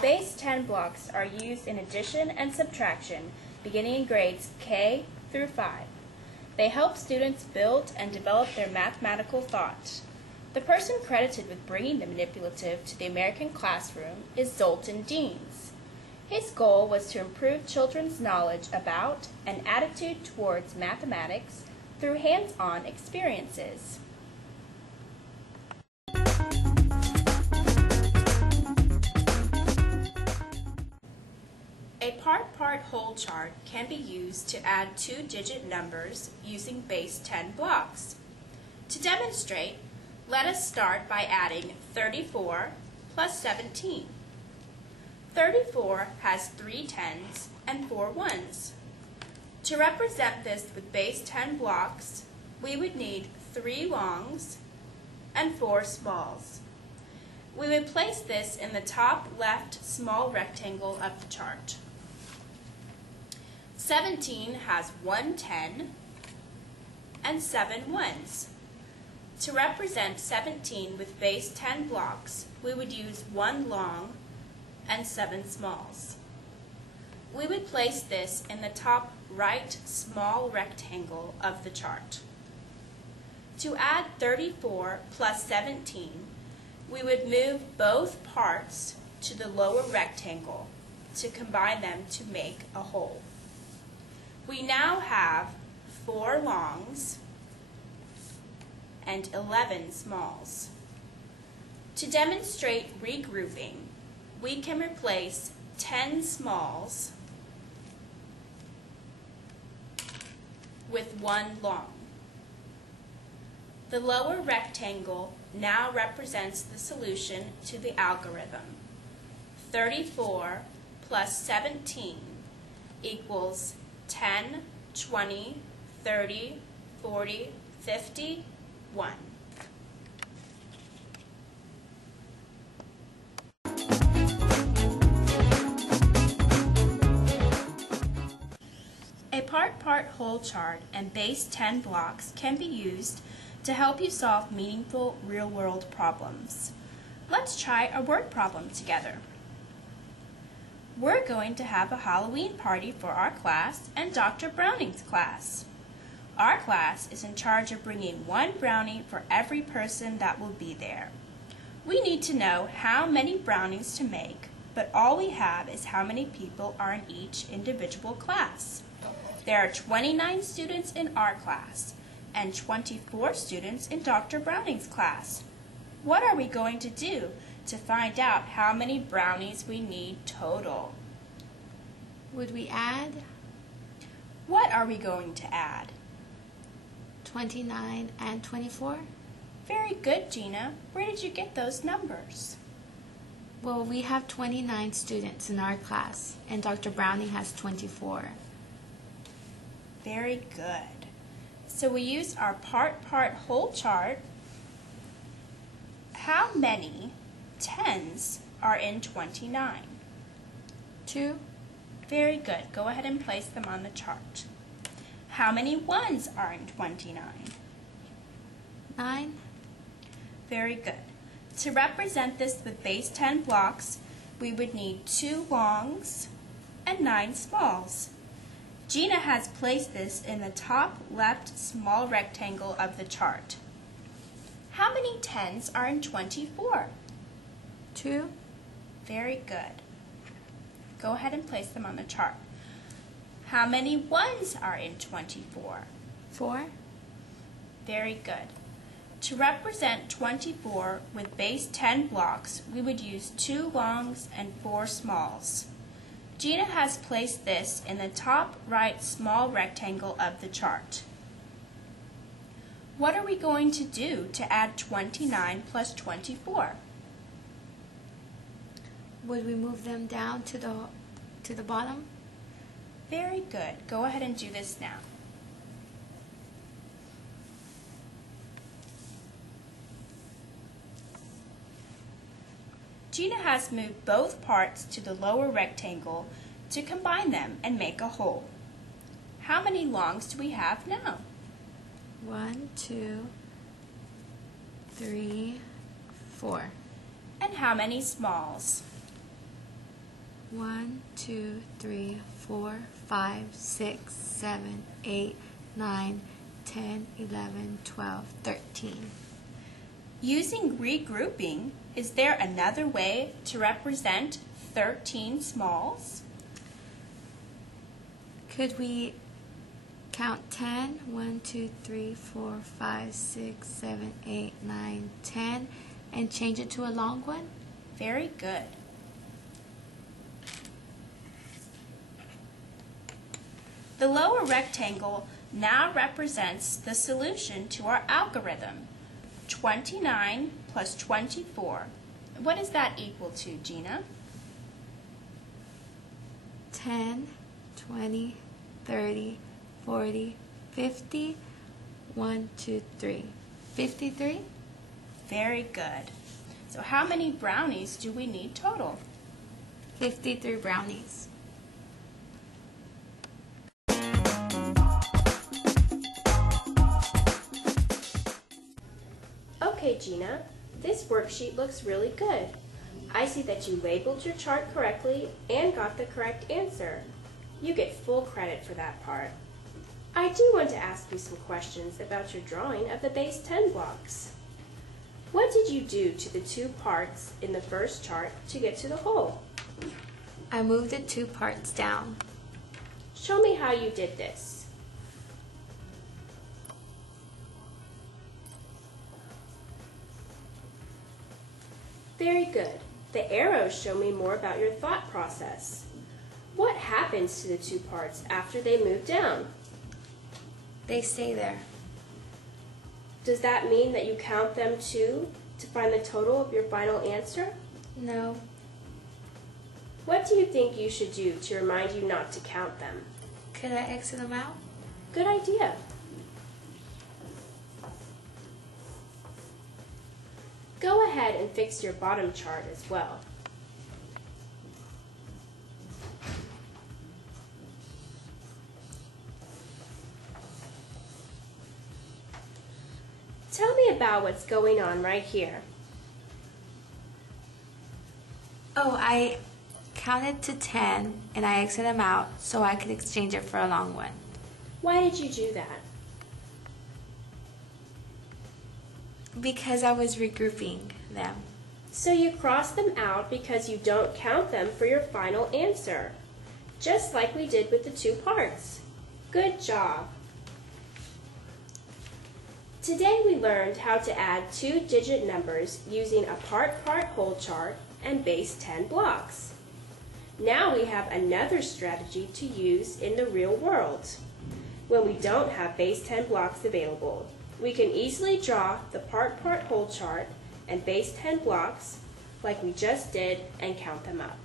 Base 10 blocks are used in addition and subtraction beginning in grades K through 5. They help students build and develop their mathematical thought. The person credited with bringing the manipulative to the American classroom is Zoltan Deans. His goal was to improve children's knowledge about and attitude towards mathematics through hands-on experiences. A part-part whole chart can be used to add two-digit numbers using base 10 blocks. To demonstrate, let us start by adding 34 plus 17. 34 has 3 tens and 4 ones. To represent this with base 10 blocks, we would need 3 longs and 4 smalls. We would place this in the top left small rectangle of the chart. 17 has 1 10 and 7 ones. To represent 17 with base 10 blocks, we would use 1 long and 7 smalls. We would place this in the top right small rectangle of the chart. To add 34 plus 17, we would move both parts to the lower rectangle to combine them to make a whole. We now have 4 longs and 11 smalls. To demonstrate regrouping, we can replace 10 smalls with 1 long. The lower rectangle now represents the solution to the algorithm. 34 plus 17 equals 10, 20, 30, 40, 50, 1. A part-part whole chart and base 10 blocks can be used to help you solve meaningful real-world problems. Let's try a word problem together. We're going to have a Halloween party for our class and Dr. Browning's class. Our class is in charge of bringing 1 brownie for every person that will be there. We need to know how many brownies to make, but all we have is how many people are in each individual class. There are 29 students in our class and 24 students in Dr. Browning's class. What are we going to do to find out how many brownies we need total? Would we add? What are we going to add? 29 and 24? Very good, Gina. Where did you get those numbers? Well, we have 29 students in our class, and Dr. Browning has 24. Very good. So we use our part-part whole chart. How many tens are in 29? 2. Very good. Go ahead and place them on the chart. How many ones are in 29? 9. Very good. To represent this with base 10 blocks, we would need 2 longs and 9 smalls. Gina has placed this in the top left small rectangle of the chart. How many tens are in 24? 2. Very good. Go ahead and place them on the chart. How many ones are in 24? 4. Very good. To represent 24 with base 10 blocks, we would use 2 longs and 4 smalls. Gina has placed this in the top right small rectangle of the chart. What are we going to do to add 29 plus 24? Would we move them down to the bottom? Very good. Go ahead and do this now. Gina has moved both parts to the lower rectangle to combine them and make a whole. How many longs do we have now? 1, 2, 3, 4. And how many smalls? 1, 2, 3, 4, 5, 6, 7, 8, 9, 10, 11, 12, 13. Using regrouping, is there another way to represent 13 smalls? Could we count 10? 1, 2, 3, 4, 5, 6, 7, 8, 9, 10, and change it to a long one? Very good. The lower rectangle now represents the solution to our algorithm, 29 plus 24. What does that equal to, Gina? 10, 20, 30, 40, 50, 1, 2, 3. 53? Very good. So how many brownies do we need total? 53 brownies. Okay, Gina, this worksheet looks really good. I see that you labeled your chart correctly and got the correct answer. You get full credit for that part. I do want to ask you some questions about your drawing of the base 10 blocks. What did you do to the two parts in the first chart to get to the whole? I moved the two parts down. Show me how you did this. Very good. The arrows show me more about your thought process. What happens to the two parts after they move down? They stay there. Does that mean that you count them too to find the total of your final answer? No. What do you think you should do to remind you not to count them? Could I exit them out? Good idea. Go ahead and fix your bottom chart as well. Tell me about what's going on right here. Oh, I counted to 10 and I exited them out so I could exchange it for a long one. Why did you do that? Because I was regrouping them. So you cross them out because you don't count them for your final answer, just like we did with the two parts. Good job. Today we learned how to add two-digit numbers using a part-part whole chart and base 10 blocks. Now we have another strategy to use in the real world. When we don't have base 10 blocks available, we can easily draw the part-part whole chart and base 10 blocks like we just did and count them up.